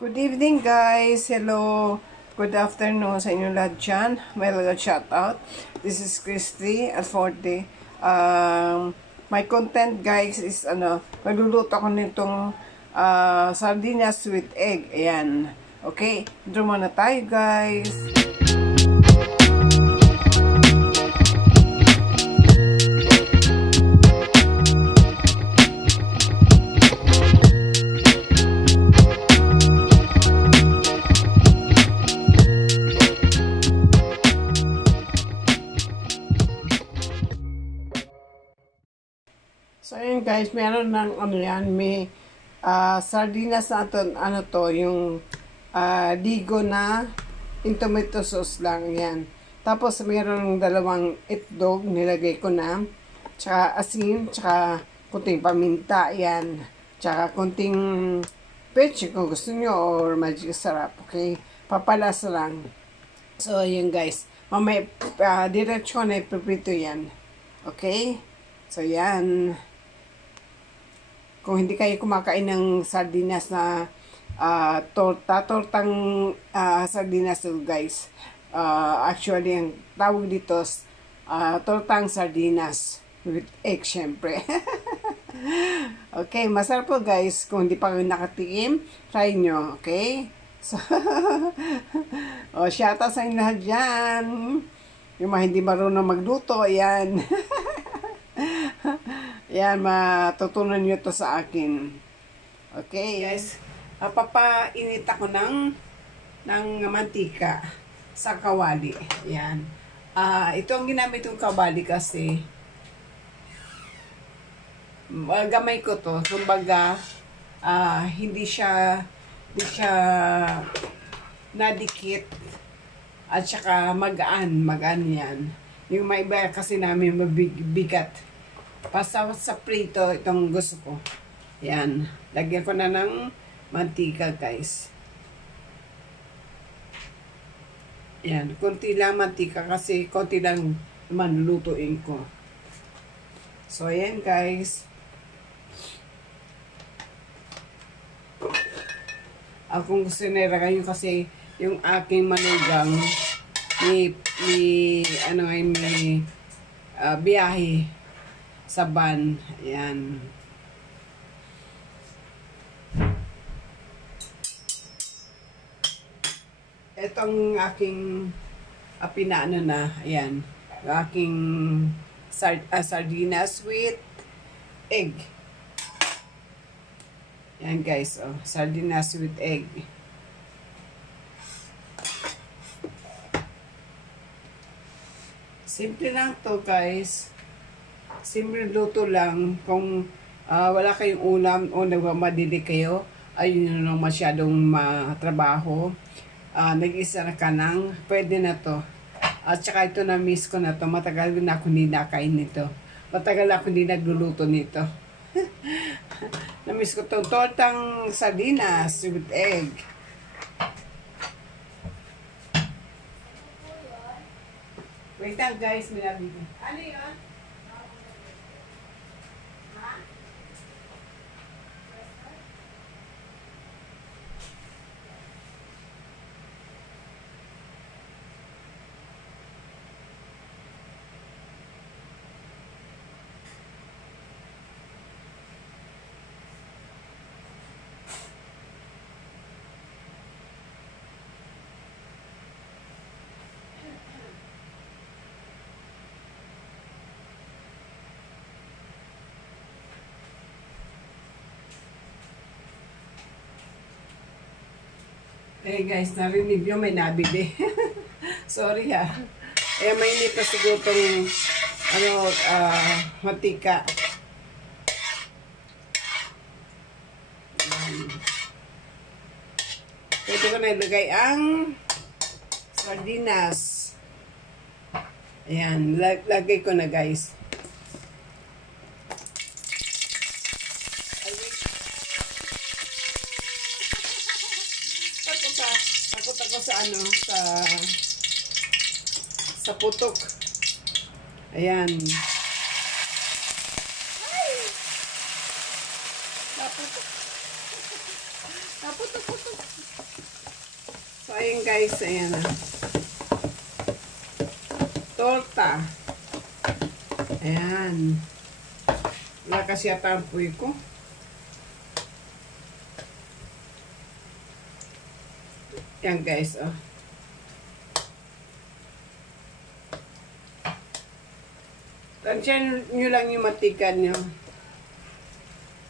Good evening guys! Hello! Good afternoon sa inyo lahat dyan. May shout out. This is Christy Alforte. My content guys is magluluto ako nitong sardinas with egg. Ayan. Okay? Dito muna tayo guys. So, ayun guys, meron ng may sardinas na ito, yung ligo na in tomato sauce lang, yan. Tapos, meron dalawang itlog, nilagay ko na, tsaka asin, tsaka kunting paminta, yan. Tsaka kunting peche kung gusto nyo, or magic sarap, okay? Papalasa lang. So, ayun guys, mamaya, diretso ko na iprepito yan. Okay? So, yan. Kung hindi kayo kumakain ng sardinas na tortang sardinas guys. Actually, ang tawag dito, tortang sardinas with egg, syempre. Okay, masarap po guys. Kung hindi pa kayo nakatikim, try nyo, okay? So, shout out sa inyo lahat dyan. Yung mga hindi marunong magluto, ayan. Yan, matutunan nyo to sa akin. Okay, guys. Papainit ako ng mantika sa kawali. Yan. Ito ang ginamit yung kawali kasi gamay ko to. Kumbaga, hindi siya nadikit at saka magaan yan. Yung may iba kasi namin mabigat. Basta sa prito, itong gusto ko. Yan. Lagyan ko na ng mantika, guys. Yan. Kunti lang mantika kasi konti lang naman lutuin ko. So, ayan, guys. Kung gusto nila kayo kasi yung aking manugang may biyahe sa van. Ayan. Itong aking pinaano na. Ayan. Aking sardinas with egg. Ayan guys. Sardinas with egg. Simple lang to guys. Simple luto lang. Kung wala kayong ulam o nagmamadili kayo, ayun yung masyadong matrabaho. Nag-isa na ka nang, pwede na to. At saka ito na-miss ko na to. Matagal na ako hindi nakain nito. Matagal ako hindi nagluluto nito. Na-miss ko itong tortang sardinas with egg. Wait lang guys, may nabigyan. Ano yun? Eh guys, narinig nyo, may nabili. Sorry ha. Mainit na siguro itong mantika. Pwede ko na ilagay ang sardinas. Ayan, lagay ko na guys. Takot ako sa putok. Ayan. Naputok. Naputok. So, ayun guys, ayan na. Torta. Ayan. Wala kasi yata ang puwi ko. Ayan guys, oh. Tansyan nyo lang yung matikan nyo.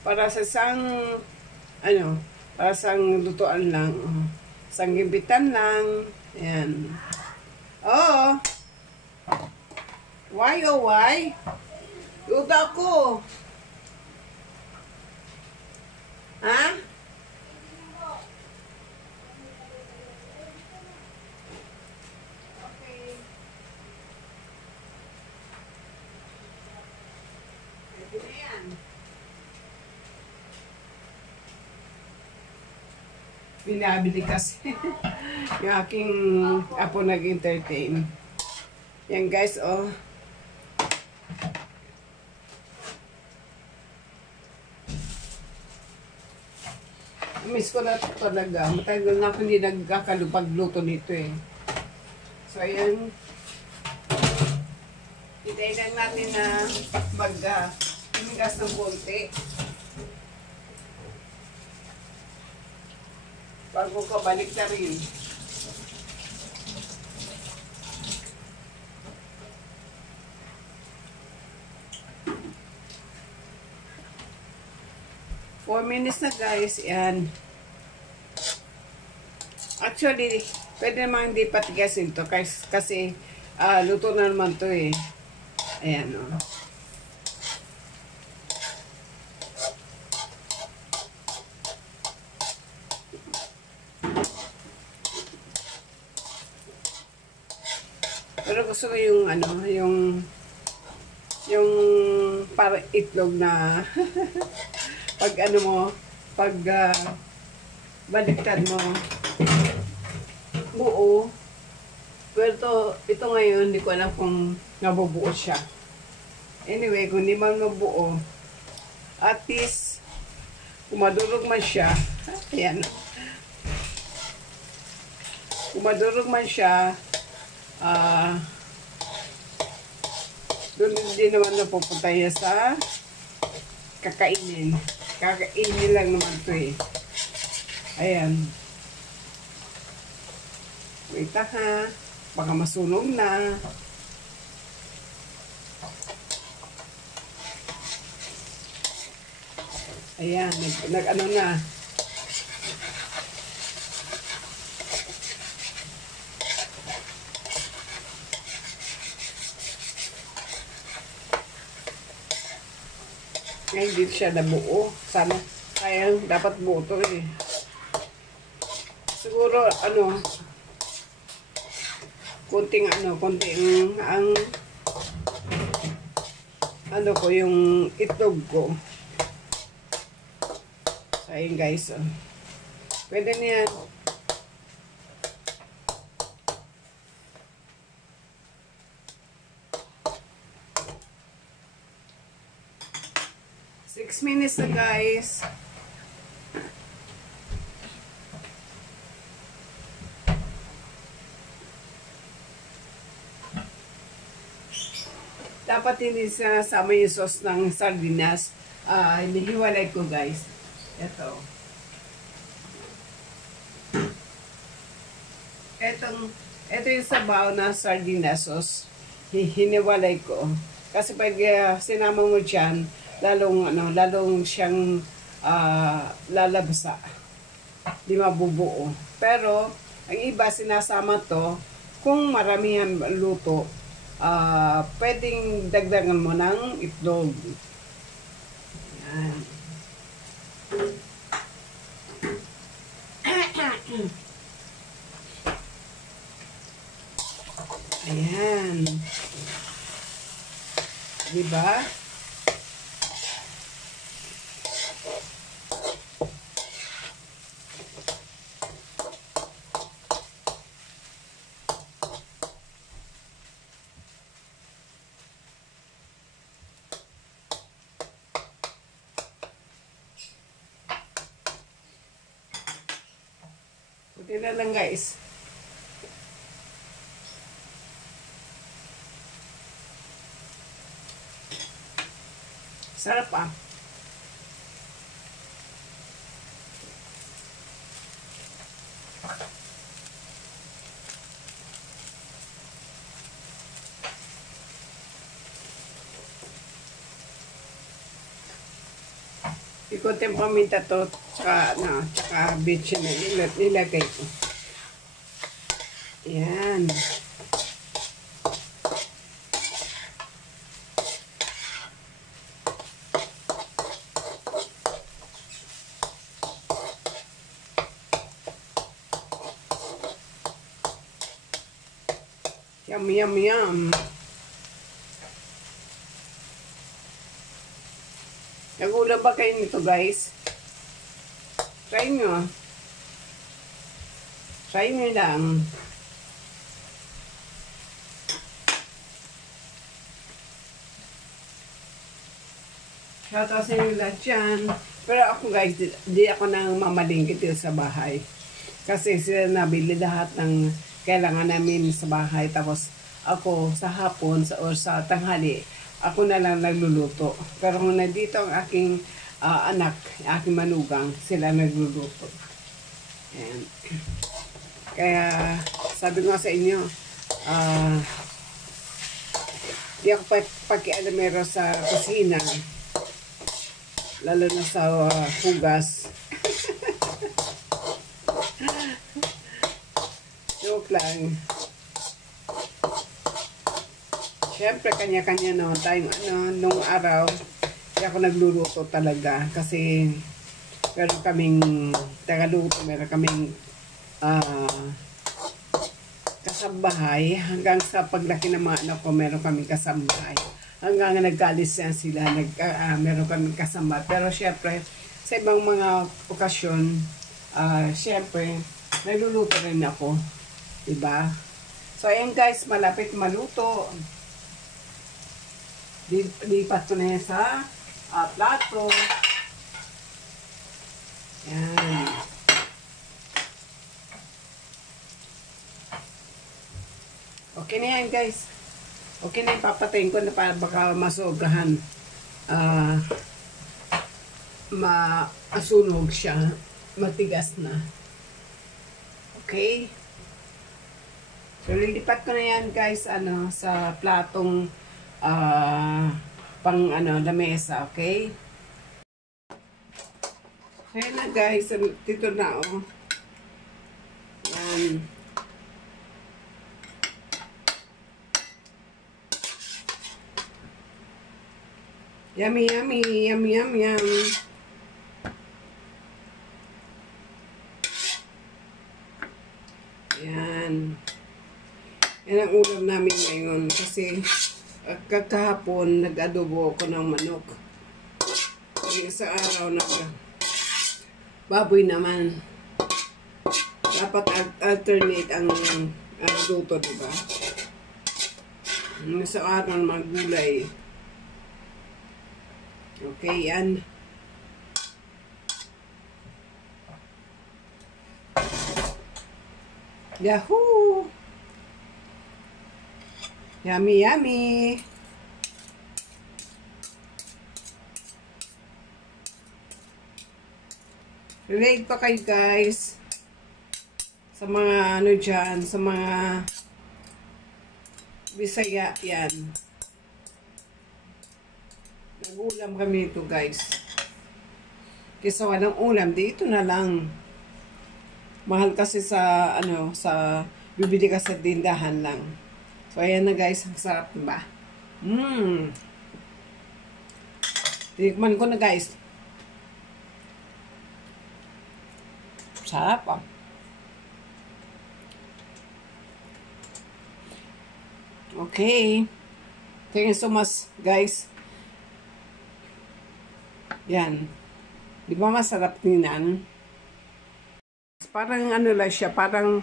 Para sa sang, para sang lutuan lang. Oh. Sang gimpitan lang. Ayan. Oh. Why, oh, why? Luta ko. Ha? Okay. Ito na yan. Binabili kasi. Yung aking apo nag-entertain. Yan guys, oh. Miss ko na talaga. Matagal na ako hindi nagkakalupag-luto nito eh. So, ayan. Hintayin lang natin na mag-tumigas ng konti. Bago ka balik na rin. Four minutes na guys, yan. Actually, pwede naman hindi patigasin to kasi luto na naman to eh. Ayan o. Oh. Pero gusto ko yung yung para itlog na pag baliktad mo buo. Pero ito ngayon, hindi ko alam kung nabubuo siya. Anyway, kung hindi man mabuo, at least, kung madurog man siya, ayan. Kung madurog man siya, doon din naman napupunta niya sa kakainin. Kakainin lang naman ito eh. Ayan. Wait ha. Baka masunog na. Ayan. Nag-ano na. Ngayon hindi siya nabuo. Sana, kaya dapat buo to eh. Siguro, konting ko, yung itlog ko. So, ayun guys, oh. Pwede na yan. Six minutes na guys. Dapat hindi sinasama yung sauce ng sardinas. Hinihiwalay ko guys. Ito. Ito yung sabaw na sardinas sauce. Hiniwalay ko. Kasi pag sinama mo dyan, lalong siyang lalabsa. Di mabubuo. Pero, ang iba sinasama to, kung maramihan luto, pwedeng dagdagan mo ng itlog. Ayan. Ayan. Diba? Buti na lang guys. Sarap ah. Ikotin paminta to, tsaka bitch na nilagay ko. Yan. Yum, yum, yum. Nagulam ba kayo nito, guys? Try nyo. Try nyo lang. Shoutout sa inyo lahat yan. Pero ako, guys, di ako nang mamalingkit sa bahay. Kasi sila nabili lahat ng kailangan namin sa bahay. Tapos ako sa hapon or sa tanghali, ako na lang nagluluto. Pero kung nandito ang aking anak, aking manugang, sila nagluluto. Ayan. Kaya sabi ko sa inyo, di ako pakialamero sa kusina. Lalo na sa hugas. Joke lang. Siyempre, kanya-kanya no, tayong nung araw, kaya ako nagluluto talaga. Kasi, meron kaming tagaluto, meron kaming kasambahay. Hanggang sa paglaki ng mga anak ko, meron kaming kasambahay. Hanggang nagkaalis yan sila, meron kaming kasama. Pero syempre, sa ibang mga okasyon, syempre, nagluluto rin ako. Diba? So, ayan guys, malapit maluto. Lipat ko na yan sa plato. Ayan. Okay na yan guys. Okay na yung papatayin ko na para baka masobrahan. Masunog siya. Matigas na. Okay. So, lilipat ko na yan guys sa platong pang lamesa. Okay. So, yan na guys. Dito na oh. Yan. Yummy, yummy, yum, yum, yum. Yan. Yan ang ulam namin ngayon kasi kakahapon nag-adobo ako ng manok. Sa araw na baboy naman. Dapat alternate ang luto, diba? Sa araw na maggulay. Okay, yan. Yahoo! Yummy, yummy! Relate pa kayo guys sa mga dyan, sa mga Bisaya, yan. Nag-ulam kami ito guys. Kesa walang ulam, dito na lang. Mahal kasi sa bibili ka sa tindahan lang. So ayan na guys, ang sarap diba? Tikman ko na guys. Sarap ah. Okay. Thank you so much guys. Yan. Di ba masarap tingnan? Parang lang siya, parang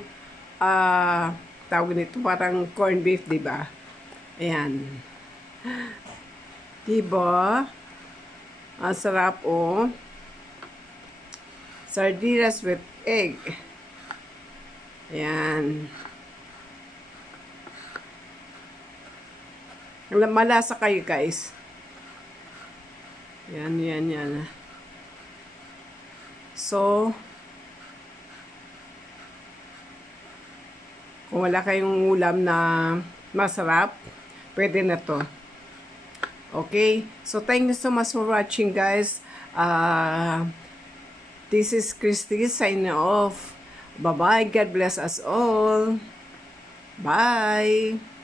tawag nito, parang corned beef, di ba? Ayan. Diba? Ang sarap oh. Sardinas with egg. Ayan. Malasa kayo guys. Yan, yan, yan. So, kung wala kayong ulam na masarap, pwede na to. Okay? So, thank you so much for watching, guys. This is Christy signing off. Bye-bye. God bless us all. Bye.